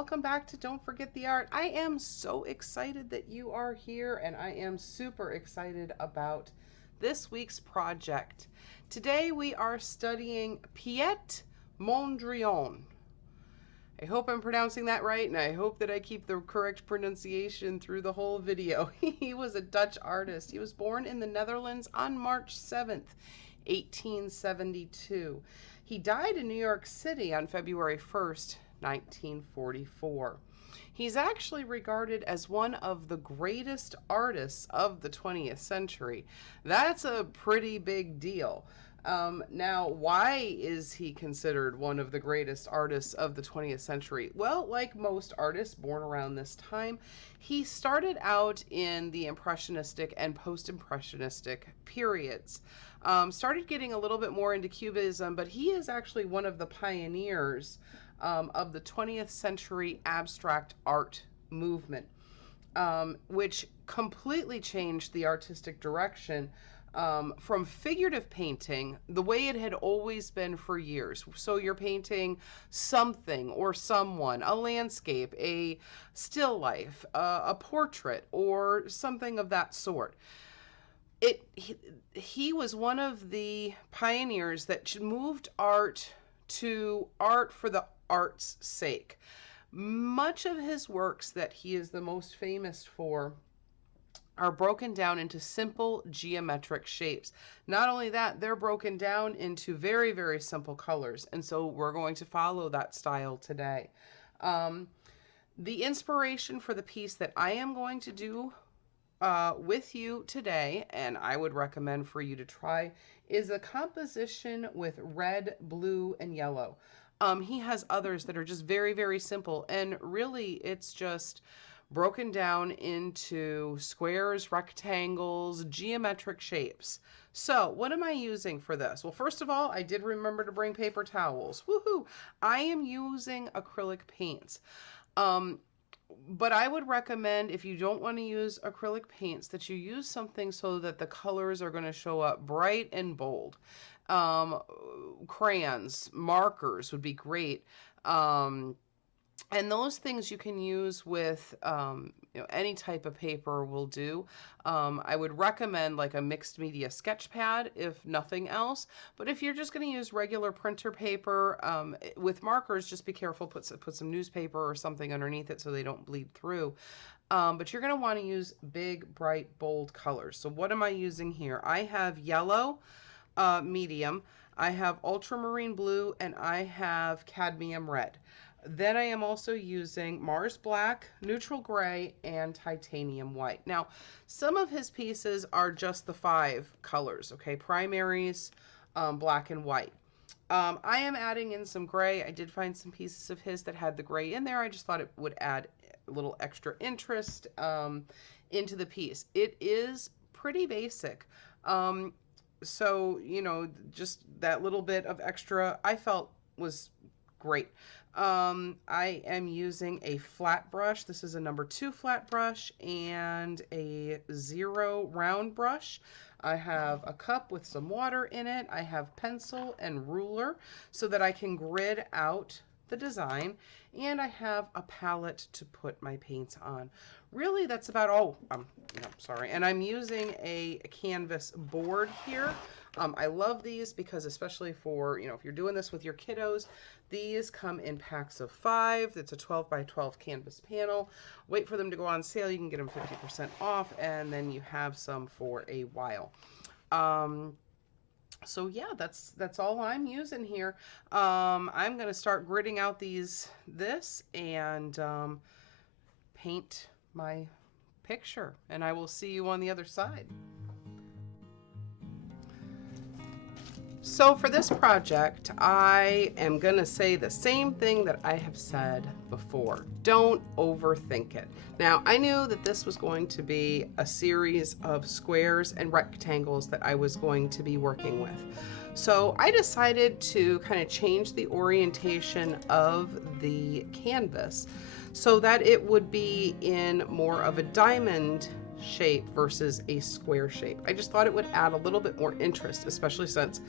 welcome back to Don't Forget the Art. I am so excited that you are here, and I am super excited about this week's project. Today we are studying Piet Mondrian. I hope I'm pronouncing that right, and I hope that I keep the correct pronunciation through the whole video. He was a Dutch artist. He was born in the Netherlands on March 7th, 1872. He died in New York City on February 1st, 1944. He's actually regarded as one of the greatest artists of the 20th century. That's a pretty big deal. Now, why is he considered one of the greatest artists of the 20th century? Well, like most artists born around this time, he started out in the Impressionistic and Post-Impressionistic periods. Started getting a little bit more into Cubism, but he is actually one of the pioneers of the 20th century abstract art movement, which completely changed the artistic direction from figurative painting, the way it had always been for years. So you're painting something or someone, a landscape, a still life, a portrait, or something of that sort. He was one of the pioneers that moved art to art for the art's sake. Much of his works that he is the most famous for are broken down into simple geometric shapes. Not only that, they're broken down into very, very simple colors. And so we're going to follow that style today. The inspiration for the piece that I am going to do with you today, and I would recommend for you to try, is a composition with red, blue, and yellow. He has others that are just very, very simple, and really it's just broken down into squares, rectangles, geometric shapes. So what am I using for this? Well, first of all, I did remember to bring paper towels. Woohoo! I am using acrylic paints. But I would recommend, if you don't want to use acrylic paints, that you use something so that the colors are going to show up bright and bold. Crayons, markers would be great. And those things you can use with any type of paper will do. I would recommend like a mixed media sketch pad, if nothing else. But if you're just going to use regular printer paper with markers, just be careful. Put some newspaper or something underneath it so they don't bleed through. But you're going to want to use big, bright, bold colors. So what am I using here? I have yellow, medium. I have ultramarine blue, and I have cadmium red. Then I am also using Mars Black, Neutral Gray, and Titanium White. Now, some of his pieces are just the 5 colors, okay? Primaries, black and white. I am adding in some gray. I did find some pieces of his that had the gray in there. I just thought it would add a little extra interest into the piece. It is pretty basic. So, just that little bit of extra I felt was great. I am using a flat brush. This is a number 2 flat brush and a 0 round brush. I have a cup with some water in it. I have pencil and ruler so that I can grid out the design, and I have a palette to put my paints on. Really, that's about all. Sorry. And I'm using a canvas board here. I love these because, especially for, if you're doing this with your kiddos, these come in packs of 5. It's a 12 by 12 canvas panel. Wait for them to go on sale. You can get them 50% off, and then you have some for a while. So yeah, that's all I'm using here. I'm going to start gridding out this and paint my picture, and I will see you on the other side. So for this project, I am going to say the same thing that I have said before. Don't overthink it. Now, I knew that this was going to be a series of squares and rectangles that I was going to be working with. So I decided to kind of change the orientation of the canvas so that it would be in more of a diamond shape versus a square shape. I just thought it would add a little bit more interest, especially since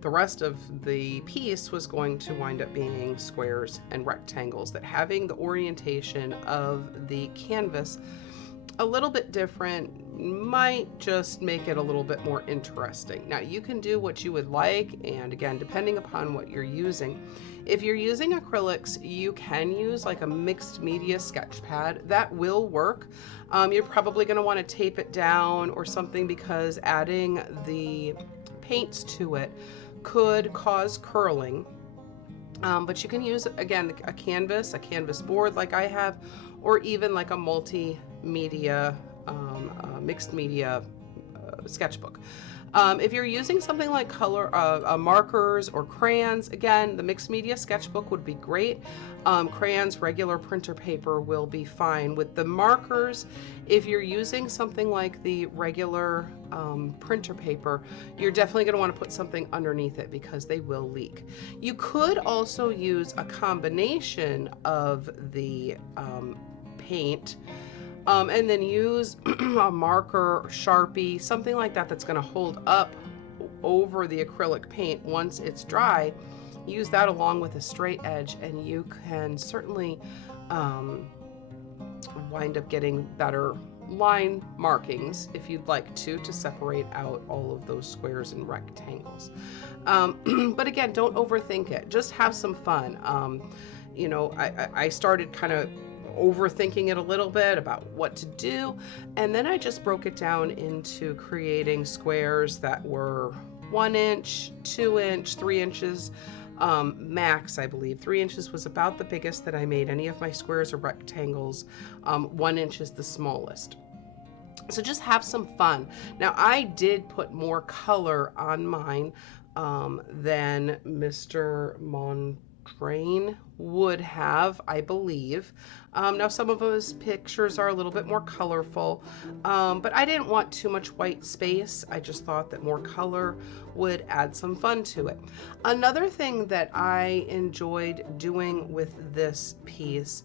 the rest of the piece was going to wind up being squares and rectangles, that having the orientation of the canvas a little bit different might just make it a little bit more interesting. Now you can do what you would like, and again, depending upon what you're using. If you're using acrylics, you can use like a mixed media sketch pad. That will work. You're probably going to want to tape it down or something, because adding the paints to it could cause curling. But you can use, again, a canvas board like I have, or even like a multimedia, mixed media sketchbook. If you're using something like color markers or crayons, again, the mixed media sketchbook would be great. Crayons, regular printer paper will be fine. With the markers, if you're using something like the regular printer paper, you're definitely going to want to put something underneath it, because they will leak. You could also use a combination of the paint, and then use a marker, Sharpie, something like that that's going to hold up over the acrylic paint once it's dry. Use that along with a straight edge, and you can certainly wind up getting better line markings if you'd like to separate out all of those squares and rectangles. But again, don't overthink it. Just have some fun. You know, I started kind of overthinking it a little bit about what to do, and then I just broke it down into creating squares that were 1 inch, 2 inch, 3 inches max. I believe 3 inches was about the biggest that I made any of my squares or rectangles. 1 inch is the smallest. So just have some fun. Now I did put more color on mine than Mr. Mondrian would have, I believe. Now some of his pictures are a little bit more colorful, but I didn't want too much white space. I just thought that more color would add some fun to it. Another thing that I enjoyed doing with this piece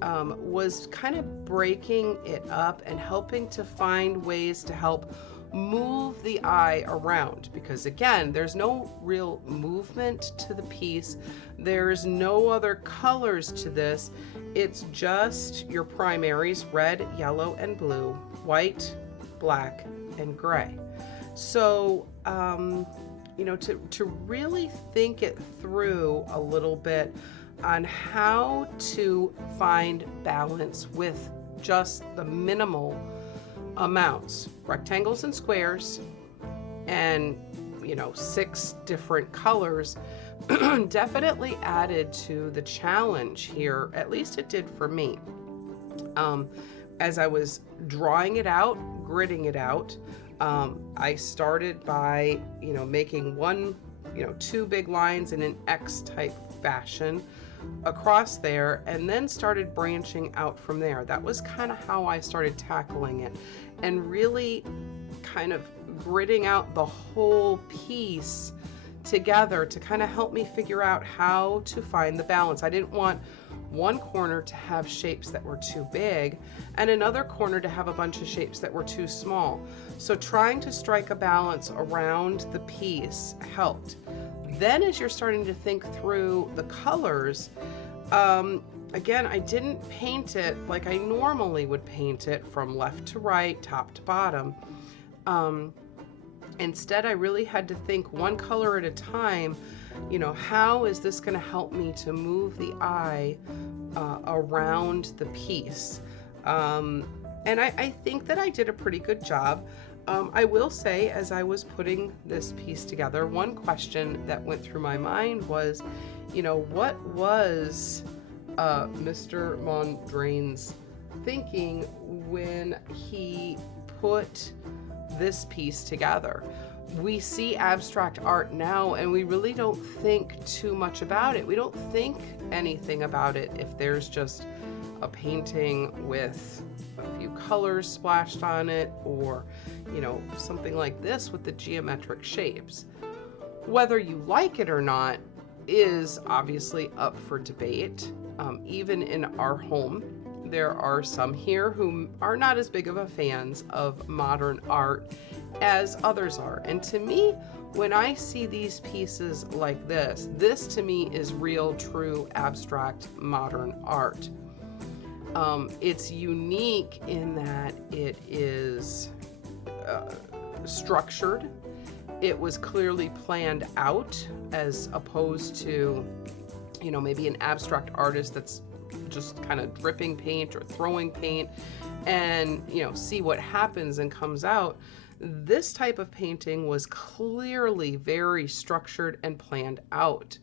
was kind of breaking it up and helping to find ways to help move the eye around, because again, there's no real movement to the piece. There's no other colors to this. It's just your primaries, red, yellow, and blue, white, black, and gray. So, you know, to really think it through a little bit on how to find balance with just the minimal amounts, rectangles and squares, and, you know, 6 different colors, definitely added to the challenge here. At least it did for me. As I was drawing it out, gridding it out, I started by, you know, making 2 big lines in an X type fashion across there, and then started branching out from there. That was kind of how I started tackling it, and really kind of gridding out the whole piece together to kind of help me figure out how to find the balance. I didn't want one corner to have shapes that were too big and another corner to have a bunch of shapes that were too small. So trying to strike a balance around the piece helped. Then as you're starting to think through the colors, again, I didn't paint it like I normally would paint it from left to right, top to bottom. Instead, I really had to think one color at a time. You know, how is this going to help me to move the eye around the piece? And I think that I did a pretty good job. I will say, as I was putting this piece together, one question that went through my mind was, you know, what was Mr. Mondrian's thinking when he put this piece together? We see abstract art now and we really don't think too much about it. We don't think anything about it if there's just a painting with a few colors splashed on it, or, you know, something like this with the geometric shapes. Whether you like it or not is obviously up for debate. Even in our home, there are some here who are not as big of a fans of modern art, as others are. And to me, when I see these pieces like this to me is real, true, abstract, modern art. It's unique in that it is structured. It was clearly planned out, as opposed to, you know, maybe an abstract artist that's just kind of dripping paint or throwing paint and, you know, see what happens and comes out. This type of painting was clearly very structured and planned out.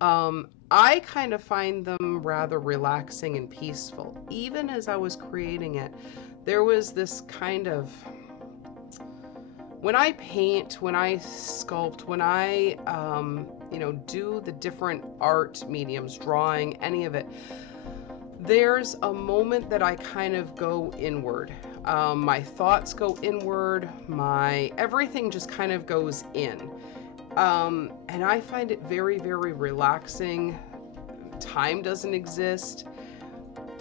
I kind of find them rather relaxing and peaceful. Even as I was creating it, there was this kind of, when I paint, when I sculpt, when I, you know, do the different art mediums, drawing, any of it, there's a moment that I kind of go inward. My thoughts go inward, my everything just kind of goes in. And I find it very, very relaxing. Time doesn't exist.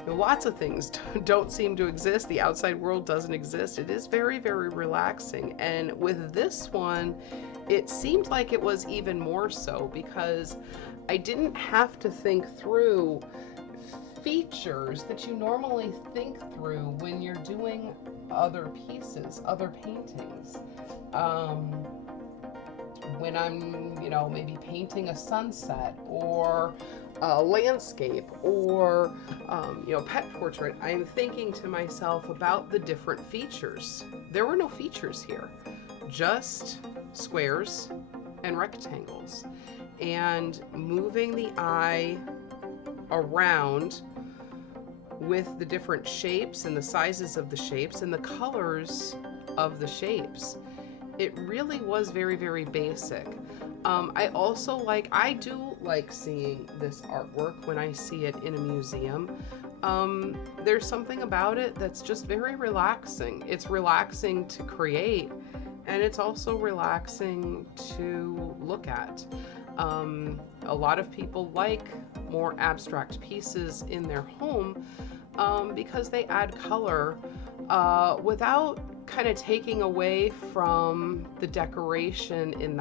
Lots of things don't seem to exist. The outside world doesn't exist. It is very, very relaxing. And with this one, it seemed like it was even more so, because I didn't have to think through features that you normally think through when you're doing other pieces, other paintings. When I'm, you know, maybe painting a sunset or a landscape or, you know, pet portrait, I'm thinking to myself about the different features. There were no features here, just squares and rectangles, and moving the eye around with the different shapes and the sizes of the shapes and the colors of the shapes. It really was very, very basic. I do like seeing this artwork when I see it in a museum. There's something about it that's just very relaxing. It's relaxing to create, and it's also relaxing to look at. A lot of people like more abstract pieces in their home because they add color without kind of taking away from the decoration in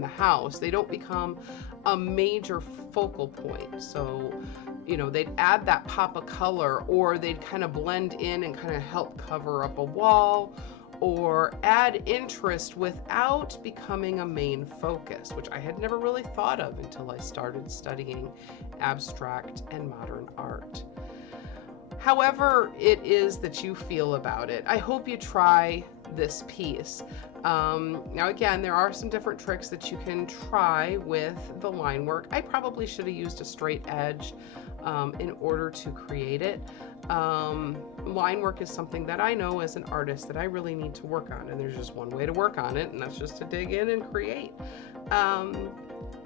the house. They don't become a major focal point. So, you know, they'd add that pop of color, or they'd kind of blend in and kind of help cover up a wall, or add interest without becoming a main focus, which I had never really thought of until I started studying abstract and modern art. However it is that you feel about it, I hope you try this piece. Now again, there are some different tricks that you can try with the line work. I probably should have used a straight edge in order to create it. Line work is something that I know as an artist that I really need to work on, and there's just one way to work on it, and that's just to dig in and create.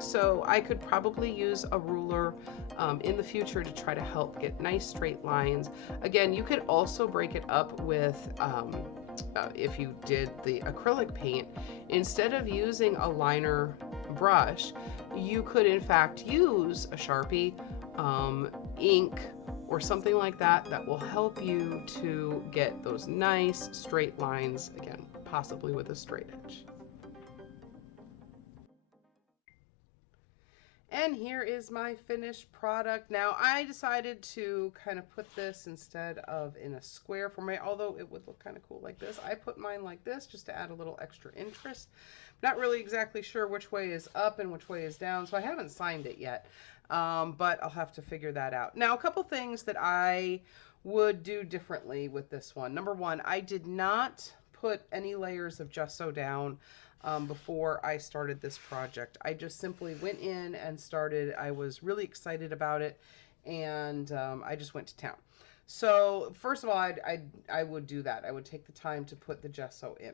So I could probably use a ruler in the future to try to help get nice straight lines. Again, you could also break it up with, if you did the acrylic paint, instead of using a liner brush, you could in fact use a Sharpie, ink, or something like that that will help you to get those nice straight lines, again, possibly with a straight edge. And here is my finished product. Now, I decided to kind of put this instead of in a square format, although it would look kind of cool like this. I put mine like this just to add a little extra interest. Not really exactly sure which way is up and which way is down, so I haven't signed it yet, but I'll have to figure that out. Now, a couple things that I would do differently with this one. Number one, I did not put any layers of gesso down before I started this project. I just simply went in and started. I was really excited about it, and I just went to town. So first of all, I would do that. I would take the time to put the gesso in.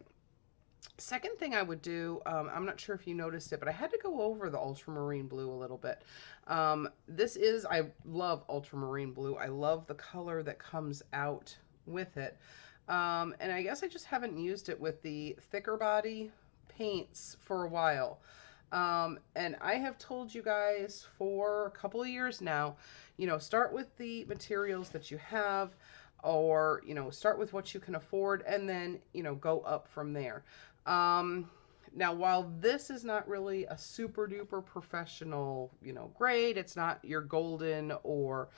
Second thing I would do, I'm not sure if you noticed it, but I had to go over the ultramarine blue a little bit. I love ultramarine blue. I love the color that comes out with it. And I guess I just haven't used it with the thicker body paints for a while. And I have told you guys for a couple of years now, you know, start with the materials that you have, or, you know, start with what you can afford, and then, you know, go up from there. Now, while this is not really a super duper professional, grade, it's not your Golden or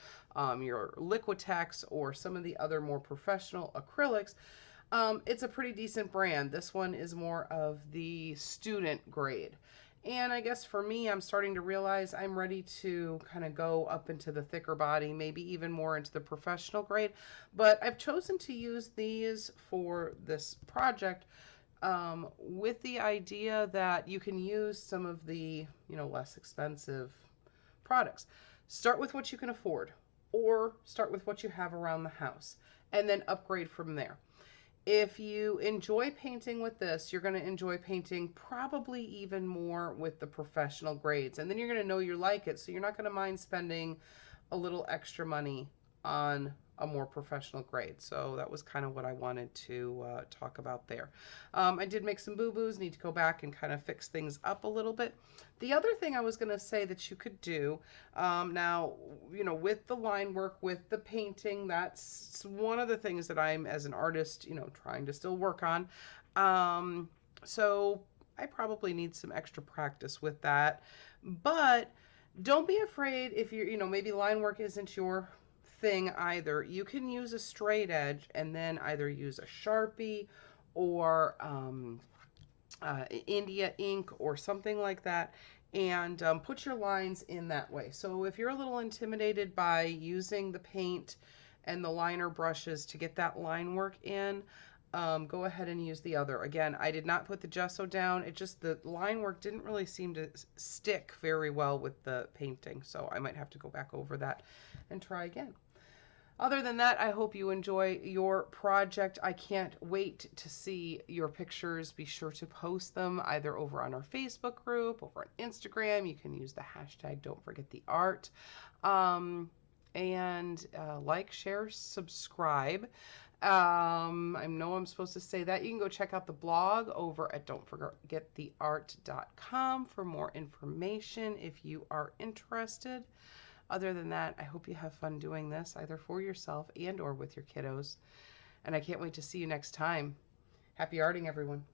your Liquitex or some of the other more professional acrylics. It's a pretty decent brand. This one is more of the student grade. And I guess for me, I'm starting to realize I'm ready to kind of go up into the thicker body, maybe even more into the professional grade. But I've chosen to use these for this project with the idea that you can use some of the, less expensive products. Start with what you can afford, or start with what you have around the house, and then upgrade from there. If you enjoy painting with this, you're going to enjoy painting probably even more with the professional grades. And then you're going to know you like it, so you're not going to mind spending a little extra money on a more professional grade. So that was kind of what I wanted to talk about there. I did make some boo-boos, need to go back and kind of fix things up a little bit. The other thing I was going to say that you could do, now, with the line work, with the painting, that's one of the things that I'm, as an artist, trying to still work on. So I probably need some extra practice with that. But don't be afraid if you're, maybe line work isn't your thing either. You can use a straight edge and then either use a Sharpie or India ink or something like that, and put your lines in that way. So if you're a little intimidated by using the paint and the liner brushes to get that line work in, go ahead and use the other. Again, I did not put the gesso down. It just, the line work didn't really seem to stick very well with the painting, so I might have to go back over that and try again. Other than that, I hope you enjoy your project. I can't wait to see your pictures. Be sure to post them either over on our Facebook group, over on Instagram. You can use the hashtag Don't Forget the Art. And like, share, subscribe. I know I'm supposed to say that. You can go check out the blog over at don'tforgettheart.com for more information if you are interested. Other than that, I hope you have fun doing this, either for yourself and or with your kiddos. And I can't wait to see you next time. Happy arting, everyone.